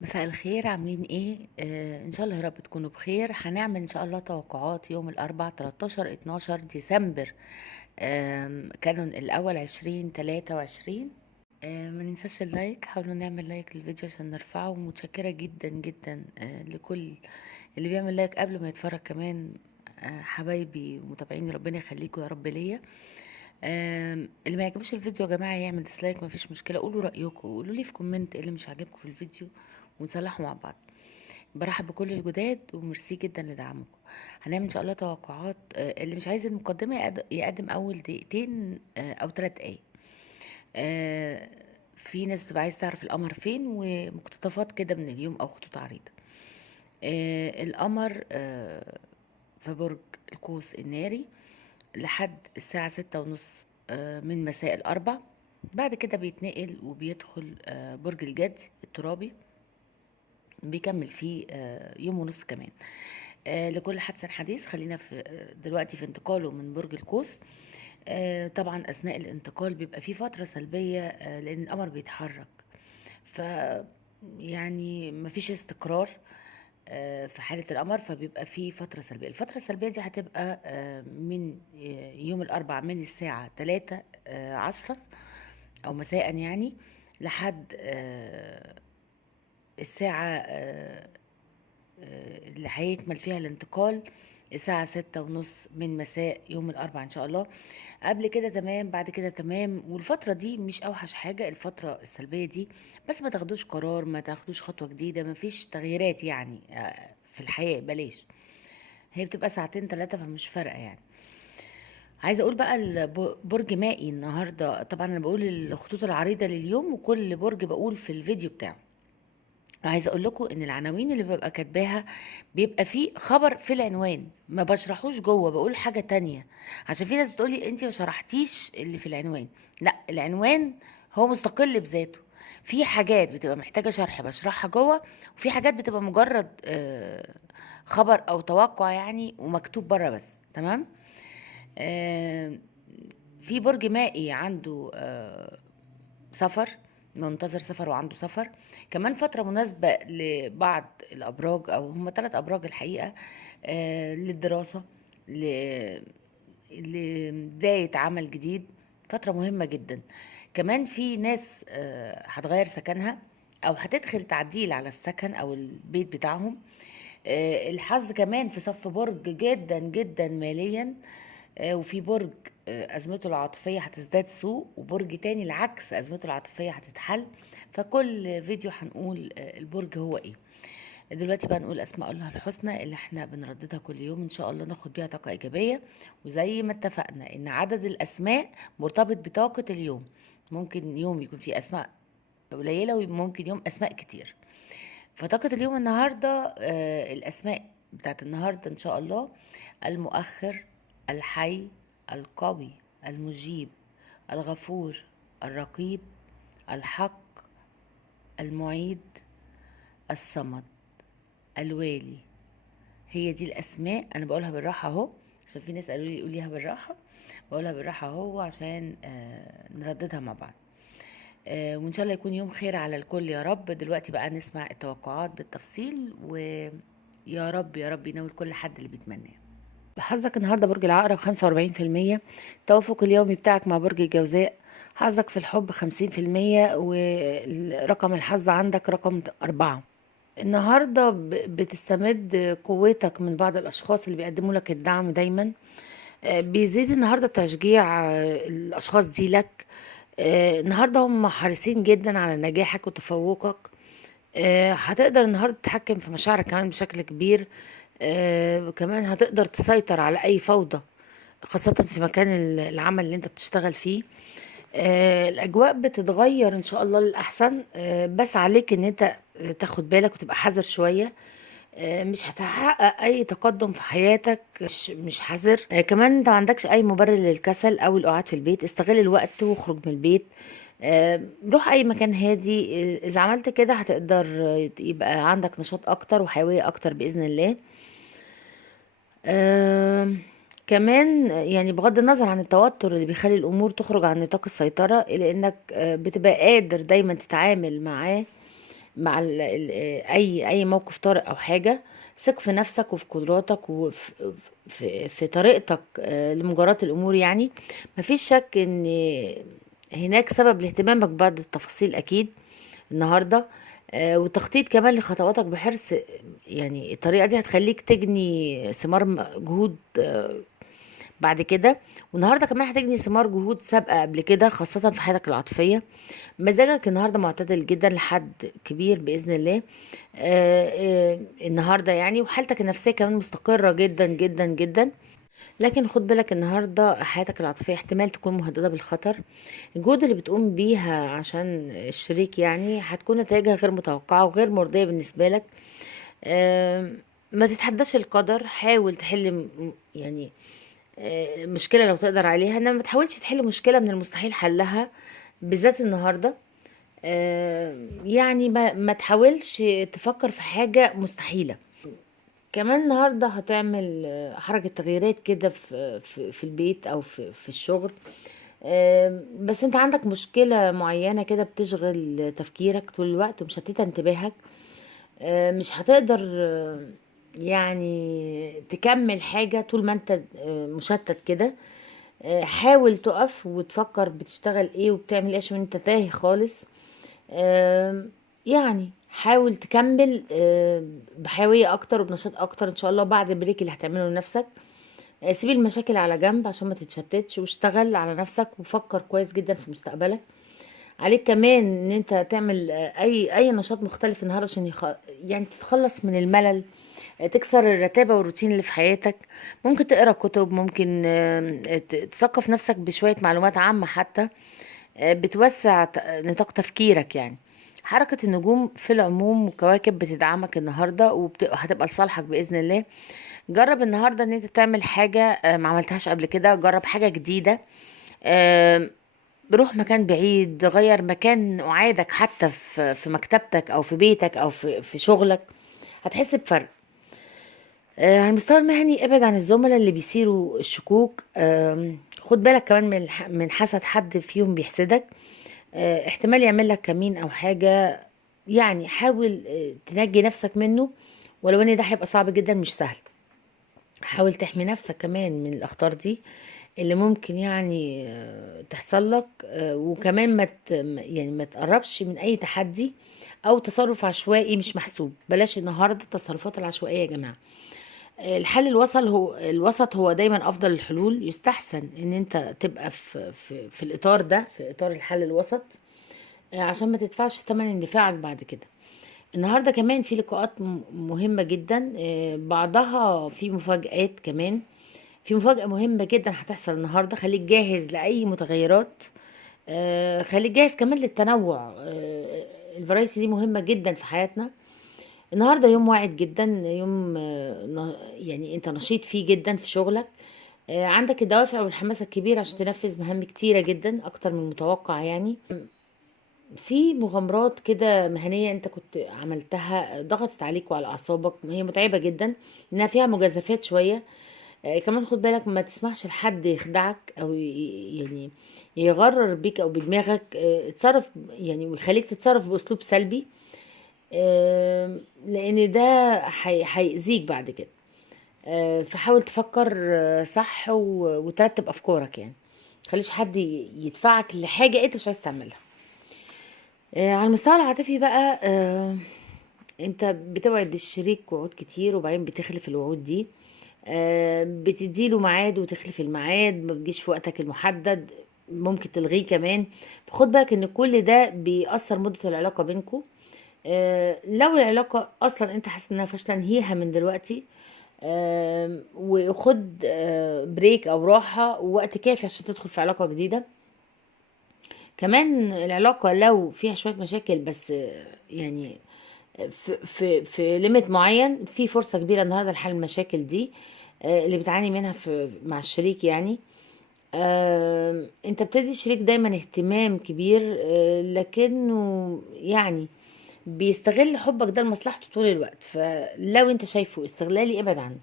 مساء الخير، عاملين ايه؟ ان شاء الله يا رب تكونوا بخير. هنعمل ان شاء الله توقعات يوم الاربعاء 13 12 ديسمبر. كانون الاول 2023. ما ننساش اللايك، حاولوا نعمل لايك للفيديو عشان نرفعه. ومتشكرة جدا جدا لكل اللي بيعمل لايك قبل ما يتفرج كمان. حبايبي ومتابعيني، ربنا يخليكم يا رب ليا. اللي ما يعجبش الفيديو يا جماعه يعمل ديسلايك، مفيش مشكله. قولوا رايكم، قولوا لي في كومنت ايه اللي مش عاجبكم في الفيديو ونصلحه مع بعض. برحب بكل الجداد وميرسي جدا لدعمكم. هنعمل ان شاء الله توقعات. اللي مش عايز المقدمه يقدم اول دقيقتين او 3 دقايق. آه، في ناس بتبقى عايز تعرف القمر فين ومقتطفات كده من اليوم او خطوط عريضه. القمر في برج القوس الناري لحد الساعة 6:30 من مساء الأربع. بعد كده بيتنقل وبيدخل برج الجدي الترابي، بيكمل فيه يوم ونص كمان. لكل حدث حديث. خلينا في دلوقتي في انتقاله من برج القوس. طبعا أثناء الانتقال بيبقى فيه فترة سلبية، لأن القمر بيتحرك. ف يعني مفيش استقرار في حالة القمر، فبيبقى في فترة سلبية. الفترة السلبية دي هتبقى من يوم الأربعاء من الساعة 3 عصرا أو مساء يعني، لحد الساعة اللي هيكمل فيها الانتقال الساعة 6:30 من مساء يوم الأربعاء إن شاء الله. قبل كده تمام، بعد كده تمام. والفترة دي مش أوحش حاجة، الفترة السلبية دي. بس ما تاخدوش قرار، ما تاخدوش خطوة جديدة، ما فيش تغييرات يعني في الحياة بلاش. هي بتبقى ساعتين 3 فمش فارقة يعني. عايزة أقول بقى برج مائي النهاردة. طبعا أنا بقول الخطوط العريضة لليوم، وكل برج بقول في الفيديو بتاعه. عايزه اقول لكم ان العناوين اللي ببقى كاتباها بيبقى فيه خبر في العنوان، ما بشرحوش جوه، بقول حاجه تانية. عشان في ناس بتقولي انت ما شرحتيش اللي في العنوان. لا، العنوان هو مستقل بذاته. في حاجات بتبقى محتاجه شرح بشرحها جوه، وفي حاجات بتبقى مجرد خبر او توقع يعني، ومكتوب بره بس. تمام. آه، في برج مائي عنده سفر، منتظر سفر وعنده سفر كمان. فترة مناسبة لبعض الأبراج، أو هم 3 أبراج الحقيقة، للدراسة، ل- لبداية عمل جديد. فترة مهمة جدا. كمان في ناس هتغير سكنها أو هتدخل تعديل على السكن أو البيت بتاعهم. الحظ كمان في صف برج جدا جدا ماليا. وفي برج أزمته العاطفية هتزداد سوء، وبرج تاني العكس أزمته العاطفية هتتحل. فكل فيديو هنقول البرج هو ايه. دلوقتي بقى نقول أسماء الله الحسنى اللي احنا بنرددها كل يوم، إن شاء الله ناخد بيها طاقة إيجابية. وزي ما اتفقنا إن عدد الأسماء مرتبط بطاقة اليوم. ممكن يوم يكون فيه أسماء قليلة، وممكن يوم أسماء كتير. فطاقة اليوم النهاردة، الأسماء بتاعت النهاردة إن شاء الله: المؤخر، الحي، القوي، المجيب، الغفور، الرقيب، الحق، المعيد، الصمد، الوالي. هي دي الأسماء. أنا بقولها بالراحة أهو، عشان في ناس قالوا لي قوليها بالراحة. بقولها بالراحة أهو عشان نرددها مع بعض. وإن شاء الله يكون يوم خير على الكل يا رب. دلوقتي بقى نسمع التوقعات بالتفصيل، ويا رب يا رب ينول كل حد اللي بيتمناه. حظك النهارده برج العقرب 45%. التوافق اليومي بتاعك مع برج الجوزاء. حظك في الحب 50%، ورقم الحظ عندك رقم 4. النهارده بتستمد قوتك من بعض الأشخاص اللي بيقدموا لك الدعم دايما. بيزيد النهارده تشجيع الأشخاص دي لك. النهارده هم حريصين جدا على نجاحك وتفوقك. هتقدر النهارده تتحكم في مشاعرك كمان بشكل كبير. كمان هتقدر تسيطر على أي فوضى، خاصة في مكان العمل اللي انت بتشتغل فيه. الأجواء بتتغير إن شاء الله للأحسن. بس عليك إن انت تاخد بالك وتبقى حذر شوية. مش هتحقق أي تقدم في حياتك مش حذر. كمان انت ما عندكش أي مبرر للكسل أو القعاد في البيت. استغل الوقت واخرج من البيت. روح أي مكان هادي. إذا عملت كده هتقدر يبقى عندك نشاط أكتر وحيوية أكتر بإذن الله. آم، كمان يعني بغض النظر عن التوتر اللي بيخلي الأمور تخرج عن نطاق السيطرة، إلا إنك بتبقى قادر دايما تتعامل معاه مع اي موقف طارئ او حاجه. ثق في نفسك وفي قدراتك وفي طريقتك لمجاراة الامور يعني. مفيش شك ان هناك سبب لاهتمامك ببعض التفاصيل اكيد النهارده، وتخطيط كمان لخطواتك بحرص. يعني الطريقه دي هتخليك تجني ثمار جهود بعد كده. والنهارده كمان هتجني ثمار جهود سابقه قبل كده، خاصه في حياتك العاطفيه. مزاجك النهارده معتدل جدا لحد كبير باذن الله. النهارده يعني، وحالتك النفسيه كمان مستقره جدا جدا جدا. لكن خد بالك النهارده حياتك العاطفيه احتمال تكون مهدده بالخطر. الجهود اللي بتقوم بيها عشان الشريك يعني هتكون نتائجها غير متوقعه وغير مرضيه بالنسبه لك. ما تتحداش القدر، حاول تحل يعني مشكلة لو تقدر عليها، انما ما تحاولش تحل مشكلة من المستحيل حلها، بالذات النهاردة. يعني ما تحاولش تفكر في حاجة مستحيلة. كمان النهاردة هتعمل حركة تغييرات كده في البيت او في الشغل. بس انت عندك مشكلة معينة كده بتشغل تفكيرك طول الوقت ومشتتة انتباهك. مش هتقدر يعني تكمل حاجة طول ما انت مشتت كده. حاول تقف وتفكر بتشتغل ايه وبتعمل ايه عشان انت تايه خالص. يعني حاول تكمل بحيوية اكتر وبنشاط اكتر ان شاء الله بعد البريك اللي هتعمله لنفسك. سيب المشاكل على جنب عشان ما تتشتتش، واشتغل على نفسك وفكر كويس جدا في مستقبلك. عليك كمان ان انت تعمل اي نشاط مختلف النهارده عشان يعني تتخلص من الملل، تكسر الرتابة والروتين اللي في حياتك. ممكن تقرا كتب، ممكن تثقف نفسك بشوية معلومات عامة حتى، بتوسع نطاق تفكيرك يعني. حركة النجوم في العموم والكواكب بتدعمك النهاردة وهتبقى لصالحك بإذن الله. جرب النهاردة ان انت تعمل حاجة ما عملتهاش قبل كده، جرب حاجة جديدة. آه، روح مكان بعيد، غير مكان قعادك حتى في مكتبتك او في بيتك او في شغلك، هتحس بفرق. على المستوى المهني ابعد عن الزملاء اللي بيثيروا الشكوك. خد بالك كمان من حسد حد فيهم بيحسدك. احتمال يعمل لك كمين او حاجة. يعني حاول تنجي نفسك منه، ولو ان ده هيبقى صعب جدا مش سهل. حاول تحمي نفسك كمان من الاخطار دي اللي ممكن يعني تحصل لك. وكمان يعني ما تقربش من اي تحدي او تصرف عشوائي مش محسوب. بلاش النهارده التصرفات العشوائيه يا جماعه. الحل الوسط هو دايما افضل الحلول. يستحسن ان انت تبقى في الاطار ده، في اطار الحل الوسط، عشان ما تدفعش ثمن اندفاعك بعد كده. النهارده كمان في لقاءات مهمة جدا، بعضها في مفاجآت كمان. في مفاجأة مهمة جدا هتحصل النهارده، خليك جاهز لأي متغيرات. خليك جاهز كمان للتنوع. الفرايتي دي مهمة جدا في حياتنا. النهارده يوم واعد جدا، يوم يعني انت نشيط فيه جدا في شغلك. عندك الدوافع والحماسة الكبيرة عشان تنفذ مهام كتيرة جدا اكتر من المتوقع يعني. في مغامرات كده مهنية انت كنت عملتها ضغطت عليك وعلى اعصابك، هي متعبة جدا انها فيها مجازفات شوية. كمان خد بالك ما تسمحش لحد يخدعك او يعني يغرر بيك او بدماغك. اتصرف يعني ويخليك تتصرف باسلوب سلبي. لان ده هيأذيك بعد كده. فحاول تفكر صح وترتب افكارك يعني. متخليش حد يدفعك لحاجة انت مش عايز تعملها. على المستوى العاطفي بقى، انت بتوعد الشريك وعود كتير وبعدين بتخلف الوعود دي. بتديله ميعاد وتخلف الميعاد، ما بتجيش في وقتك المحدد، ممكن تلغيه كمان. فخد بالك ان كل ده بيأثر مدة العلاقة بينكو. لو العلاقة اصلا انت حاسس انها فاشلة انهيها من دلوقتي. وخد بريك او راحة ووقت كافي عشان تدخل في علاقة جديدة. كمان العلاقة لو فيها شوية مشاكل بس يعني في ليميت معين، في فرصة كبيرة النهاردة لحل المشاكل دي اللي بتعاني منها مع الشريك يعني. انت بتدي الشريك دايما اهتمام كبير، لكنه يعني بيستغل حبك ده لمصلحته طول الوقت. فلو انت شايفه استغلالي ابعد عنه.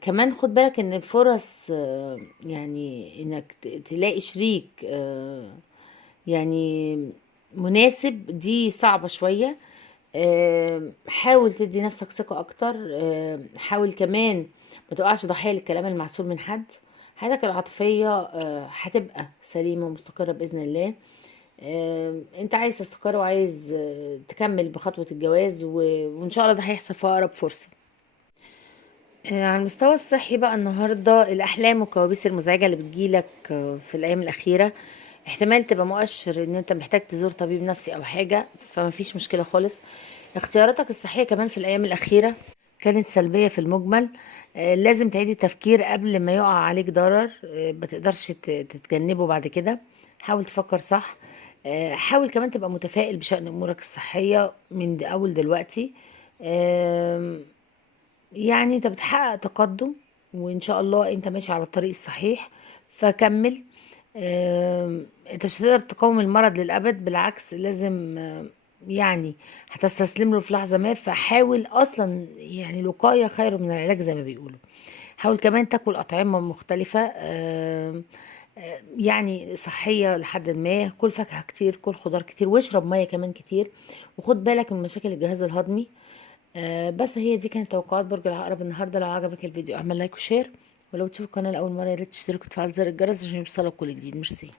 كمان خد بالك ان فرص يعني انك تلاقي شريك يعني مناسب دي صعبة شوية. حاول تدي نفسك ثقة اكتر. حاول كمان ما تقعش ضحية للكلام المعسول من حد. حياتك العاطفية هتبقى سليمة ومستقرة بإذن الله. انت عايز تستقر وعايز تكمل بخطوة الجواز وان شاء الله ده هيحصل في اقرب فرصة. على المستوى الصحي بقى النهاردة الأحلام والكوابيس المزعجة اللي بتجيلك في الأيام الأخيرة احتمال تبقى مؤشر إن أنت محتاج تزور طبيب نفسي أو حاجة، فما فيش مشكلة خالص. اختياراتك الصحية كمان في الأيام الأخيرة كانت سلبية في المجمل. لازم تعيد التفكير قبل ما يقع عليك ضرر ما تقدرش تتجنبه بعد كده. حاول تفكر صح. حاول كمان تبقى متفائل بشأن أمورك الصحية من أول دلوقتي. آم، يعني انت بتحقق تقدم، وان شاء الله انت ماشي على الطريق الصحيح، فكمل. انت مش هتقدر تقاوم المرض للأبد، بالعكس لازم يعني هتستسلم له في لحظة ما، فحاول اصلا يعني الوقاية خير من العلاج زي ما بيقولوا. حاول كمان تاكل أطعمة مختلفة يعني صحية لحد ما، كل فاكهة كتير، كل خضار كتير، واشرب مية كمان كتير، وخد بالك من مشاكل الجهاز الهضمي. بس هي دي كانت توقعات برج العقرب النهارده. لو عجبك الفيديو اعمل لايك وشير، ولو تشوف القناه لاول مره يا ريت تشترك وتفعل زر الجرس عشان يوصلك كل جديد. ميرسي.